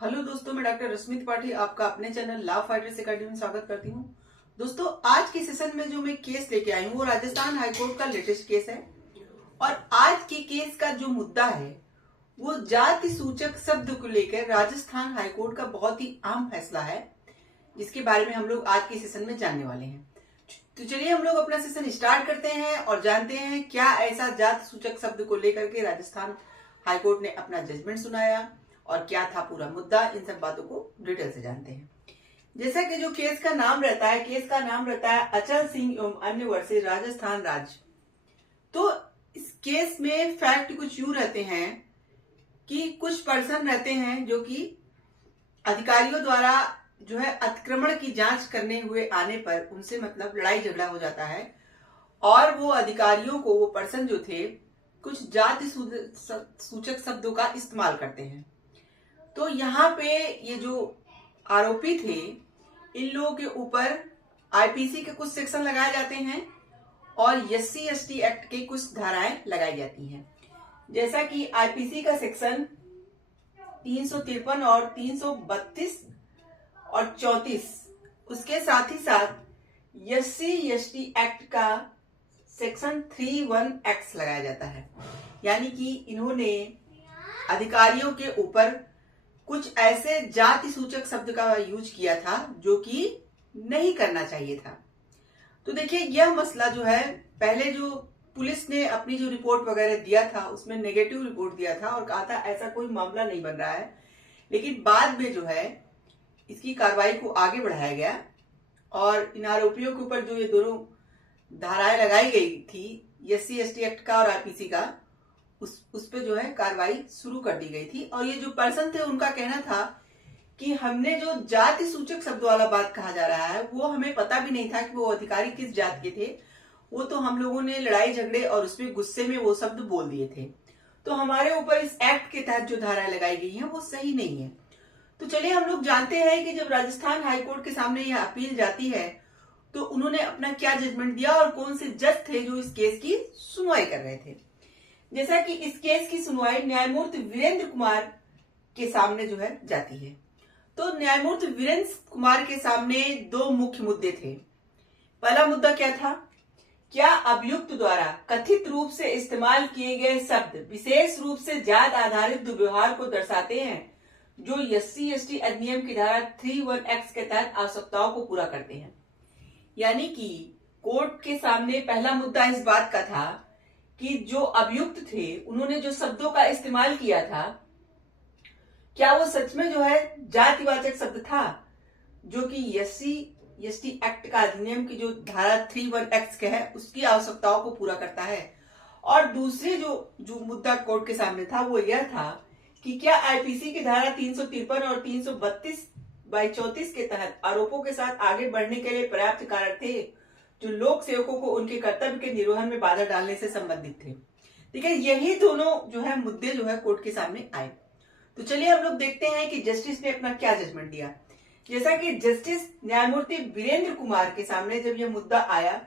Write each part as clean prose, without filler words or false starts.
Hello दोस्तों, मैं doctor रश्मि त्रिपाठी आपका अपने चैनल लॉ फाइटर्स अकेडमी में स्वागत करती हूँ। दोस्तों, आज के सेशन में जो मैं केस लेके आई हूँ वो राजस्थान हाईकोर्ट का लेटेस्ट केस है। और आज के केस का जो मुद्दा है वो जाति सूचक शब्द को लेकर राजस्थान हाईकोर्ट का बहुत ही अहम फैसला है, जिसके बारे में हम लोग आज के सेशन में जानने वाले हैं। तो चलिए हम लोग अपना सेशन स्टार्ट करते हैं और जानते हैं क्या ऐसा जाति सूचक शब्द को लेकर के राजस्थान हाईकोर्ट ने अपना जजमेंट सुनाया और क्या था पूरा मुद्दा। इन सब बातों को डिटेल से जानते हैं। जैसा कि जो केस का नाम रहता है अचल सिंह एवं अन्य वर्सेस राजस्थान राज्य। तो इस केस में फैक्ट कुछ यूं रहते हैं कि कुछ पर्सन रहते हैं जो कि अधिकारियों द्वारा जो है अतिक्रमण की जांच करने हुए आने पर उनसे मतलब लड़ाई झगड़ा हो जाता है और वो अधिकारियों को, वो पर्सन जो थे, कुछ जाति सूचक शब्दों का इस्तेमाल करते हैं। तो यहाँ पे ये जो आरोपी थे, इन लोगों के ऊपर आईपीसी के कुछ सेक्शन लगाए जाते हैं और एससी एसटी एक्ट के कुछ धाराएं लगाई जाती हैं। जैसा कि आईपीसी का सेक्शन 353 और 332 और 34, उसके साथ ही साथ एससी एसटी एक्ट का सेक्शन 31X लगाया जाता है। यानी कि इन्होंने अधिकारियों के ऊपर कुछ ऐसे जाति सूचक शब्द का यूज किया था जो कि नहीं करना चाहिए था। तो देखिए, यह मसला जो है, पहले जो पुलिस ने अपनी जो रिपोर्ट वगैरह दिया था उसमें नेगेटिव रिपोर्ट दिया था और कहा था ऐसा कोई मामला नहीं बन रहा है। लेकिन बाद में जो है इसकी कार्रवाई को आगे बढ़ाया गया और इन आरोपियों के ऊपर जो ये दोनों धाराएं लगाई गई थी, एससी एसटी एक्ट का और आईपीसी का, उस पे जो है कार्रवाई शुरू कर दी गई थी। और ये जो पर्सन थे उनका कहना था कि हमने जो जाति सूचक शब्द वाला बात कहा जा रहा है वो हमें पता भी नहीं था कि वो अधिकारी किस जात के थे। वो तो हम लोगों ने लड़ाई झगड़े और उसमें गुस्से में वो शब्द बोल दिए थे। तो हमारे ऊपर इस एक्ट के तहत जो धाराएं लगाई गई हैं वो सही नहीं है। तो चलिए हम लोग जानते हैं कि जब राजस्थान हाईकोर्ट के सामने यह अपील जाती है तो उन्होंने अपना क्या जजमेंट दिया और कौन से जज थे जो इस केस की सुनवाई कर रहे थे। जैसा कि इस केस की सुनवाई न्यायमूर्ति वीरेंद्र कुमार के सामने जो है जाती है। तो न्यायमूर्ति वीरेंद्र कुमार के सामने दो मुख्य मुद्दे थे। पहला मुद्दा क्या था? क्या अभियुक्त द्वारा कथित रूप से इस्तेमाल किए गए शब्द विशेष रूप से जात आधारित दुर्व्यवहार को दर्शाते हैं जो एससी एसटी अधिनियम की धारा 31X के तहत आवश्यकताओं को पूरा करते हैं। यानी कि कोर्ट के सामने पहला मुद्दा इस बात का था कि जो अभियुक्त थे उन्होंने जो शब्दों का इस्तेमाल किया था, क्या वो सच में जो है जातिवाचक शब्द था जो कि एससी एसटी एक्ट का अधिनियम की जो धारा 31X के है उसकी आवश्यकताओं को पूरा करता है। और दूसरे जो मुद्दा कोर्ट के सामने था वो यह था कि क्या आईपीसी की धारा 353 और 332/34 के तहत आरोपों के साथ आगे बढ़ने के लिए पर्याप्त कारण थे जो लोक सेवकों को उनके कर्तव्य के निर्वहन में बाधा डालने से संबंधित थे। ठीक है, यही दोनों जो है मुद्दे जो है कोर्ट के सामने आए। तो चलिए हम लोग देखते हैं कि जस्टिस ने अपना क्या जजमेंट दिया। जैसा कि जस्टिस न्यायमूर्ति वीरेंद्र कुमार के सामने जब यह मुद्दा आया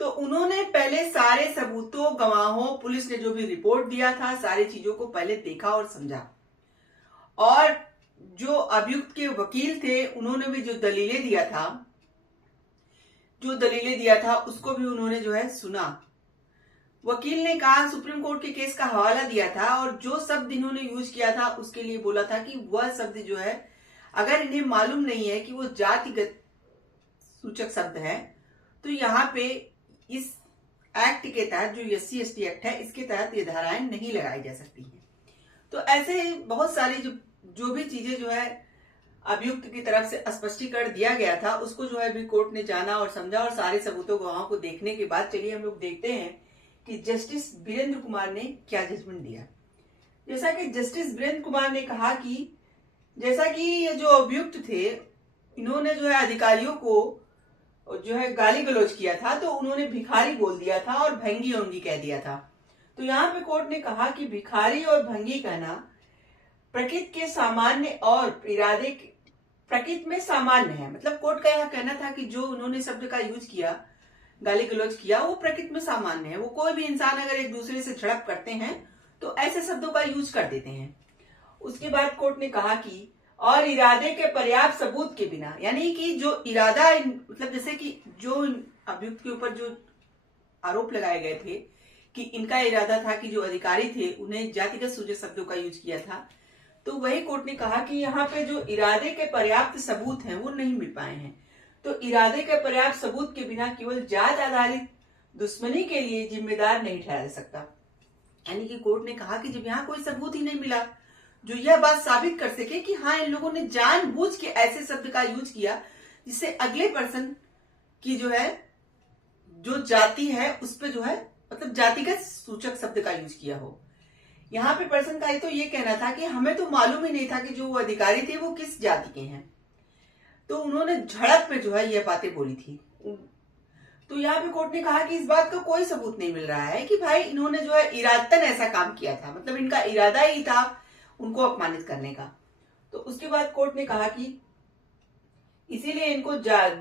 तो उन्होंने पहले सारे सबूतों, गवाहों, पुलिस ने जो भी रिपोर्ट दिया था, सारी चीजों को पहले देखा और समझा। और जो अभियुक्त के वकील थे उन्होंने भी जो दलीलें दिया था उसको भी उन्होंने जो है सुना। वकील ने कहा, सुप्रीम कोर्ट के केस का हवाला दिया था और जो शब्द इन्होंने यूज किया था उसके लिए बोला था कि वह शब्द जो है अगर इन्हें मालूम नहीं है कि वो जातिगत सूचक शब्द है तो यहाँ पे इस एक्ट के तहत जो एससी एसटी एक्ट है इसके तहत ये धाराएं नहीं लगाई जा सकती हैं। तो ऐसे बहुत सारी जो भी चीजें जो है अभियुक्त की तरफ से स्पष्टीकरण दिया गया था उसको जो है भी कोर्ट ने जाना और समझा और सारे सबूतों गवाहों को देखने के बाद चलिए हम लोग देखते हैं कि जस्टिस वीरेंद्र कुमार ने क्या जजमेंट दिया। जैसा कि जस्टिस वीरेंद्र कुमार ने कहा कि जैसा कि ये जो अभियुक्त थे इन्होंने जो है अधिकारियों को जो है गाली गलौज किया था तो उन्होंने भिखारी बोल दिया था और भंगी ओंगी कह दिया था। तो यहाँ पे कोर्ट ने कहा कि भिखारी और भंगी कहना प्रकृति के सामान्य और इरादे प्रकृति में सामान्य है। मतलब कोर्ट का यह कहना था कि जो उन्होंने शब्द का यूज किया, गाली गलौज किया, वो प्रकृति में सामान्य है। वो कोई भी इंसान अगर एक दूसरे से झड़प करते हैं तो ऐसे शब्दों का यूज कर देते हैं। उसके बाद कोर्ट ने कहा कि और इरादे के पर्याप्त सबूत के बिना, यानी कि जो इरादा, मतलब जैसे कि जो अभियुक्त के ऊपर जो आरोप लगाए गए थे कि इनका इरादा था कि जो अधिकारी थे उन्हें जातिगत सूचक शब्दों का यूज किया था, तो वही कोर्ट ने कहा कि यहाँ पे जो इरादे के पर्याप्त सबूत हैं वो नहीं मिल पाए हैं। तो इरादे के पर्याप्त सबूत के बिना केवल जात आधारित दुश्मनी के लिए जिम्मेदार नहीं ठहरा जा सकता। यानी कि कोर्ट ने कहा कि जब यहाँ कोई सबूत ही नहीं मिला जो यह बात साबित कर सके कि हाँ इन लोगों ने जानबूझ के ऐसे शब्द का यूज किया जिससे अगले पर्सन की जो है जो जाति है उस पर जो है मतलब जातिगत सूचक शब्द का यूज किया हो। यहाँ पे पर्सन का तो ये कहना था कि हमें तो मालूम ही नहीं था कि जो वो अधिकारी थे वो किस जाति के हैं, तो उन्होंने झड़प में जो है ये बातें बोली थी। तो यहाँ पे कोर्ट ने कहा कि इस बात का कोई सबूत नहीं मिल रहा है कि भाई इन्होंने जो है इरादतन ऐसा काम किया था, मतलब इनका इरादा ही था उनको अपमानित करने का। तो उसके बाद कोर्ट ने कहा कि इसीलिए इनको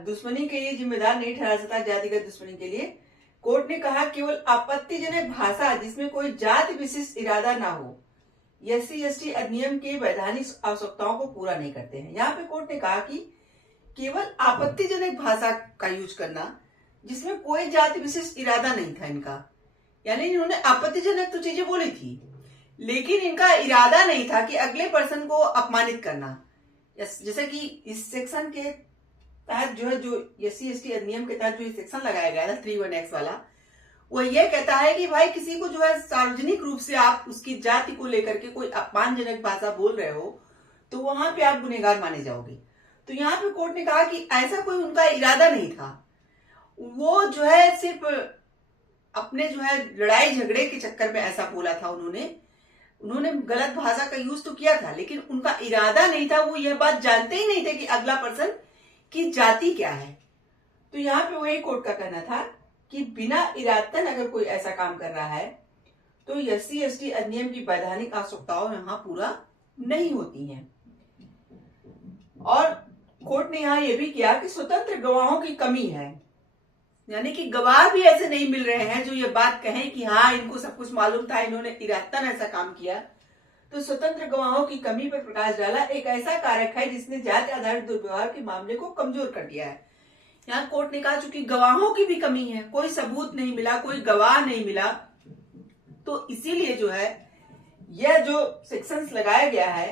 दुश्मनी के लिए जिम्मेदार नहीं ठहरा सकता, जातिगत दुश्मनी के लिए। कोर्ट ने कहा केवल आपत्तिजनक भाषा जिसमें कोई जाति विशिष्ट इरादा ना हो SC/ST अधिनियम के वैधानिक आवश्यकताओं को पूरा नहीं करते हैं। यहाँ पे कोर्ट ने कहा कि केवल आपत्तिजनक भाषा का यूज करना जिसमें कोई जाति विशिष्ट इरादा नहीं था इनका, यानी इन्होंने आपत्तिजनक तो चीजें बोली थी लेकिन इनका इरादा नहीं था कि अगले पर्सन को अपमानित करना। जैसे कि इस सेक्शन के तहत जो है जो SC/ST अधिनियम के तहत जो सेक्शन लगाया गया था 31X वाला, वो ये कहता है कि भाई किसी को जो है सार्वजनिक रूप से आप उसकी जाति को लेकर के कोई अपमानजनक भाषा बोल रहे हो तो वहां पे आप गुनहगार माने जाओगे। तो यहाँ पे कोर्ट ने कहा कि ऐसा कोई उनका इरादा नहीं था, वो जो है सिर्फ अपने जो है लड़ाई झगड़े के चक्कर में ऐसा बोला था। उन्होंने गलत भाषा का यूज तो किया था लेकिन उनका इरादा नहीं था, वो यह बात जानते ही नहीं थे कि अगला पर्सन की जाति क्या है। तो यहाँ पे वही कोर्ट का कहना था कि बिना इरादतन अगर कोई ऐसा काम कर रहा है तो SC/ST अधिनियम की वैधानिक आवश्यकताओं यहाँ पूरा नहीं होती हैं। और कोर्ट ने यहाँ ये भी किया कि स्वतंत्र गवाहों की कमी है, यानी कि गवाह भी ऐसे नहीं मिल रहे हैं जो ये बात कहें कि हाँ इनको सब कुछ मालूम था, इन्होंने इरादतन ऐसा काम किया। तो स्वतंत्र गवाहों की कमी पर प्रकाश डाला एक ऐसा कारक है जिसने जाति आधारित दुर्व्यवहार के मामले को कमजोर कर दिया है। यहाँ कोर्ट ने कहा चूंकि गवाहों की भी कमी है, कोई सबूत नहीं मिला, कोई गवाह नहीं मिला, तो इसीलिए जो है यह जो सेक्शंस लगाया गया है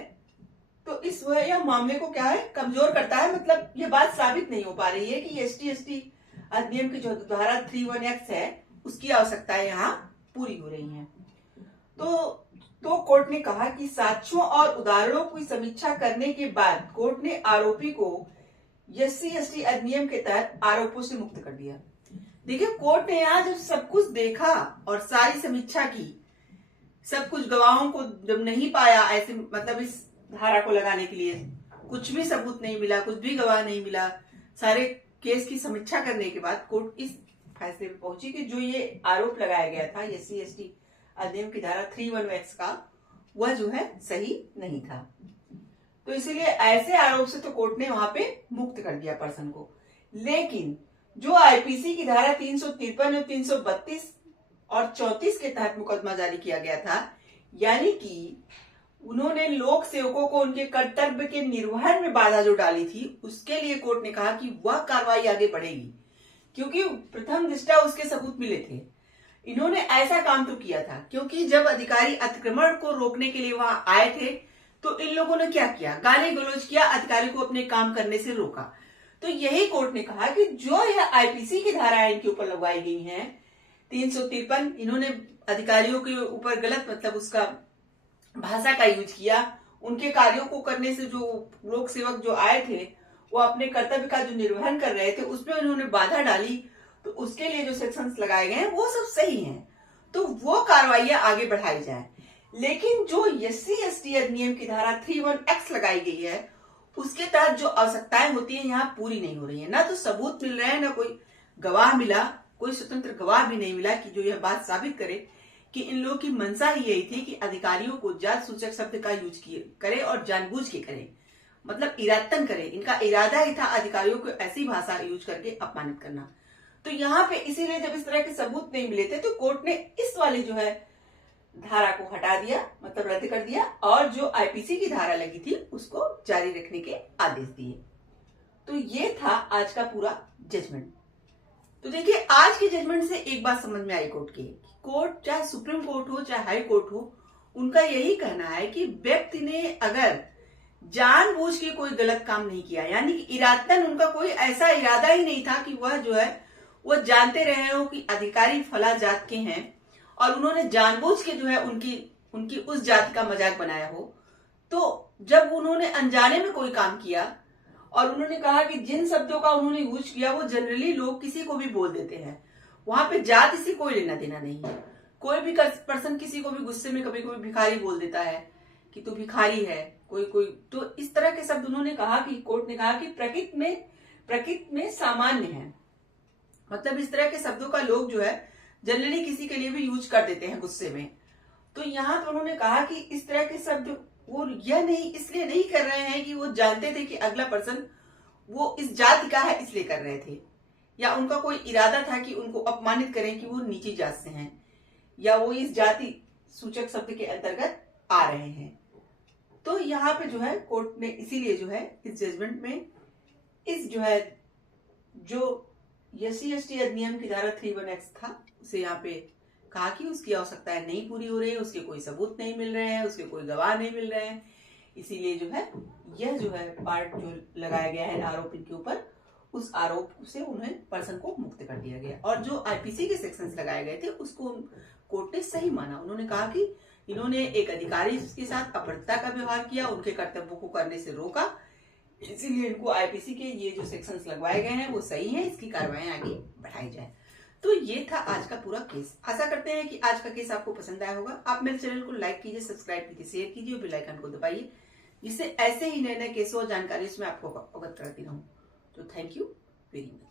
तो इस वह यह मामले को क्या है कमजोर करता है। मतलब ये बात साबित नहीं हो पा रही है कि SC/ST अधिनियम की जो धारा 31X है उसकी आवश्यकताएं यहाँ पूरी हो रही हैं। तो कोर्ट ने कहा कि साक्ष्यों और उदाहरणों की समीक्षा करने के बाद कोर्ट ने आरोपी को SC/ST अधिनियम के तहत आरोपों से मुक्त कर दिया। देखिए कोर्ट ने यहाँ जब सब कुछ देखा और सारी समीक्षा की, सब कुछ गवाहों को जब नहीं पाया, ऐसे मतलब इस धारा को लगाने के लिए कुछ भी सबूत नहीं मिला, कुछ भी गवाह नहीं मिला, सारे केस की समीक्षा करने के बाद कोर्ट इस फैसले पे पहुंची कि जो ये आरोप लगाया गया था SC/ST अधिनियम की धारा 31X का, वह जो है सही नहीं था। तो इसीलिए ऐसे आरोप से तो कोर्ट ने वहां पे मुक्त कर दिया पर्सन को। लेकिन जो IPC की धारा 353 और 332 और 34 के तहत मुकदमा जारी किया गया था, यानी कि उन्होंने लोक सेवकों को उनके कर्तव्य के निर्वहन में बाधा जो डाली थी, उसके लिए कोर्ट ने कहा कि वह कार्रवाई आगे बढ़ेगी, क्योंकि प्रथम दृष्टया उसके सबूत मिले थे। इन्होंने ऐसा काम तो किया था क्योंकि जब अधिकारी अतिक्रमण को रोकने के लिए वहां आए थे तो इन लोगों ने क्या किया, गाली गलौज किया, अधिकारी को अपने काम करने से रोका। तो यही कोर्ट ने कहा कि जो यह IPC की धाराएं इनके ऊपर लगवाई गई हैं 353, इन्होंने अधिकारियों के ऊपर गलत मतलब उसका भाषा का यूज किया, उनके कार्यों को करने से जो लोक सेवक जो आए थे वो अपने कर्तव्य का जो निर्वहन कर रहे थे उसमें उन्होंने बाधा डाली, तो उसके लिए जो सेक्शंस लगाए गए हैं वो सब सही हैं, तो वो कार्रवाइयां आगे बढ़ाई जाए। लेकिन जो SC/ST अधिनियम की धारा 31X लगाई गई है उसके तहत जो आवश्यकताएं होती है यहाँ पूरी नहीं हो रही है। ना तो सबूत मिल रहे हैं, ना कोई गवाह मिला, कोई स्वतंत्र गवाह भी नहीं मिला कि जो यह बात साबित करे कि इन लोगों की मंशा ही यही थी कि अधिकारियों को जात सूचक शब्द का यूज करे और जानबूझ के करे, मतलब इरादतन करे। इनका इरादा ही था अधिकारियों को ऐसी भाषा यूज करके अपमानित करना। तो यहाँ पे इसीलिए जब इस तरह के सबूत नहीं मिले थे तो कोर्ट ने इस वाली जो है धारा को हटा दिया, मतलब रद्द कर दिया, और जो IPC की धारा लगी थी उसको जारी रखने के आदेश दिए। तो ये था आज का पूरा जजमेंट। तो देखिए, आज के जजमेंट से एक बात समझ में आई कोर्ट की, कोर्ट चाहे सुप्रीम कोर्ट हो चाहे हाई कोर्ट हो, उनका यही कहना है कि व्यक्ति ने अगर जानबूझ के कोई गलत काम नहीं किया, यानी कि इरादतन उनका कोई ऐसा इरादा ही नहीं था कि वह जो है वो जानते रहे हो कि अधिकारी फला जात के हैं और उन्होंने जानबूझ के जो है उनकी उस जाति का मजाक बनाया हो। तो जब उन्होंने अनजाने में कोई काम किया और उन्होंने कहा कि जिन शब्दों का उन्होंने यूज किया वो जनरली लोग किसी को भी बोल देते हैं, वहां पे जाति से कोई लेना देना नहीं है। कोई भी पर्सन किसी को भी गुस्से में कभी कभी भिखारी बोल देता है कि तू भिखारी है, कोई तो इस तरह के शब्द उन्होंने कहा कि कोर्ट ने कहा कि प्रकृति में सामान्य है। मतलब इस तरह के शब्दों का लोग जो है जनरली किसी के लिए भी यूज कर देते हैं गुस्से में। तो यहाँ पर उन्होंने कहा कि इस तरह के शब्द वो यह नहीं इसलिए नहीं कर रहे हैं कि वो जानते थे कि अगला पर्सन वो इस जाति का है इसलिए कर रहे थे, या उनका कोई इरादा था कि उनको अपमानित करें कि वो नीची जात से हैं, या वो इस जाति सूचक शब्द के अंतर्गत आ रहे हैं। तो यहाँ पे जो है कोर्ट ने इसीलिए जो है इस जजमेंट में इस जो है जो SC/ST अधिनियम की धारा 3(1)(x) था उसे यहाँ पे कहा कि उसकी आवश्यकताएं नहीं पूरी हो रही है, उसके कोई सबूत नहीं मिल रहे हैं, उसके कोई गवाह नहीं मिल रहे हैं, इसीलिए जो है यह जो है पार्ट जो लगाया गया है आरोपी के ऊपर, उस आरोप से उन्हें पर्सन को मुक्त कर दिया गया। और जो IPC के सेक्शंस लगाए गए थे उसको कोर्ट ने सही माना। उन्होंने कहा कि इन्होंने एक अधिकारी के साथ अपराधिता का व्यवहार किया, उनके कर्तव्यों को करने से रोका, इसीलिए इनको IPC के ये जो सेक्शंस लगवाए गए हैं वो सही है, इसकी कार्रवाई आगे बढ़ाई जाए। तो ये था आज का पूरा केस। आशा करते हैं कि आज का केस आपको पसंद आया होगा। आप मेरे चैनल को लाइक कीजिए, सब्सक्राइब कीजिए, शेयर कीजिए और बेल आइकन को दबाइए, जिससे ऐसे ही नए नए केसों और जानकारी मैं आपको अवगत कराती रहूं। तो थैंक यू वेरी मच।